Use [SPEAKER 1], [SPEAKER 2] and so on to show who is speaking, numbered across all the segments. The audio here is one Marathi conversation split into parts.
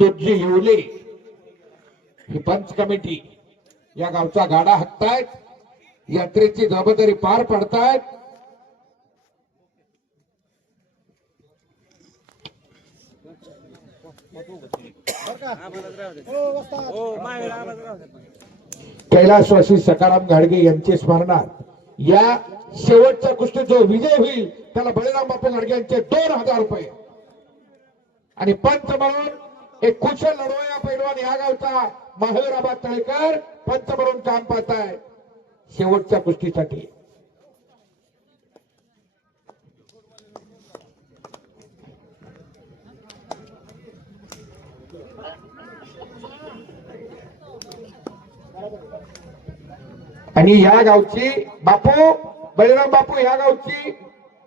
[SPEAKER 1] दोजी येवले ही पंच कमिटी या गावचा गाडा हाकतायत यात्रेची जबाबदारी पार पडतायत कैलासवासी सकाराम घाडगे यांचे स्मरणार्थ या शेवटच्या गोष्टी जो विजय होईल त्याला बळीराम बापू घाडगे यांचे दोन हजार रुपये आणि पंच म्हणून एक कुशल लढवया पैलवान या गावचा. महावीराबाद तळेकर पंच म्हणून काम पाहताय. शेवटच्या कुस्तीसाठी. आणि या गावची बापू बळीराम बापू या गावची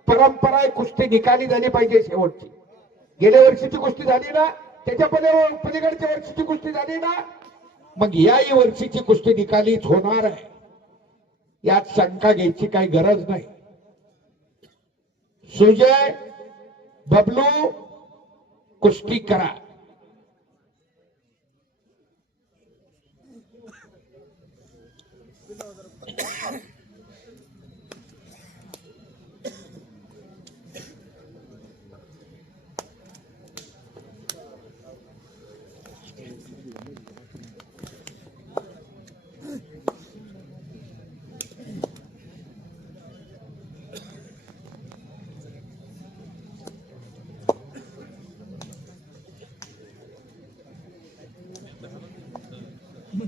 [SPEAKER 1] परंपरा कुस्ती निकाली झाली पाहिजे शेवटची. गेल्या वर्षीची कुस्ती झाली ना? त्याच्या पलीकडे हो, पलीकडच्या वर्षीची कुस्ती झाली ना मग याही वर्षीची कुस्ती निकालीच होणार आहे. यात शंका घ्यायची काही गरज नाही. सुजय बबलू कुस्ती करा.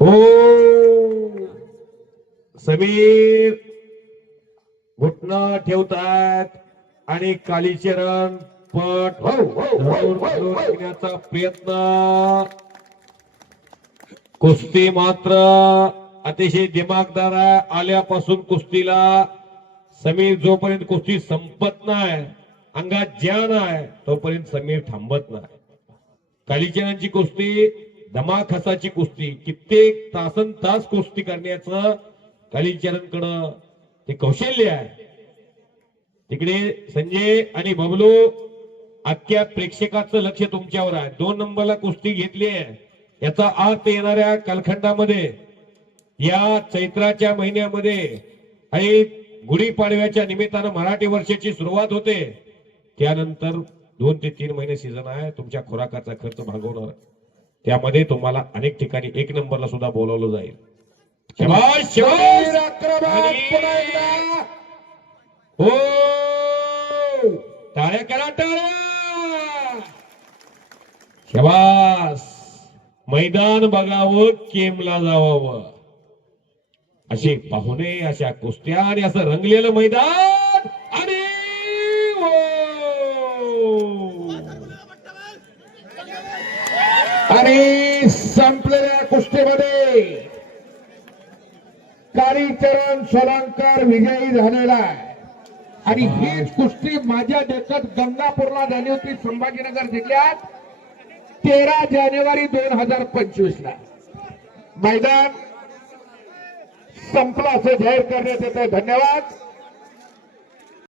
[SPEAKER 2] हो. समीर घुटणं ठेवतात आणि कालीचरण पट
[SPEAKER 1] हो, हो, हो, हो.
[SPEAKER 2] घेण्याचा प्रयत्न. कुस्ती मात्र अतिशय दिमागदार आहे. आल्यापासून कुस्तीला समीर जोपर्यंत कुस्ती संपत नाही अंगात ज्ञान आहे तोपर्यंत समीर थांबत नाही. कालीचरणाची कुस्ती धमाखसाची कुस्ती कित्येक तासन तास कुस्ती करण्याचं कालिचरणकडं ते कौशल्य आहे. तिकडे संजय आणि बबलू अख्ख्या प्रेक्षकाचं लक्ष तुमच्यावर आहे. दोन नंबरला कुस्ती घेतली आहे. याचा अर्थ येणाऱ्या कालखंडामध्ये या चैत्राच्या महिन्यामध्ये आणि गुढीपाडव्याच्या निमित्तानं मराठी वर्षाची सुरुवात होते. त्यानंतर दोन ते तीन महिने सीझन आहे तुमच्या खुराकाचा खर्च भागवणार. त्यामध्ये तुम्हाला अनेक ठिकाणी एक नंबरला सुद्धा बोलवलं जाईल. शाबास. हो! टाळ्या करा टाळ्या! शबास! मैदान बघावं केमला जावावं असे पाहुणे अशा कुस्त्या आणि असं रंगलेलं मैदान आणि हो.
[SPEAKER 1] आणि संपलेल्या कुस्तीमध्ये कालीचरण सोलंकर विजयी झालेला आहे. आणि हीच कुस्ती माझ्या देशात गंगापूरला झाली होती संभाजीनगर जिल्ह्यात तेरा जानेवारी दोन हजार पंचवीस ला मैदान संपला असं जाहीर करण्यात येतं धन्यवाद.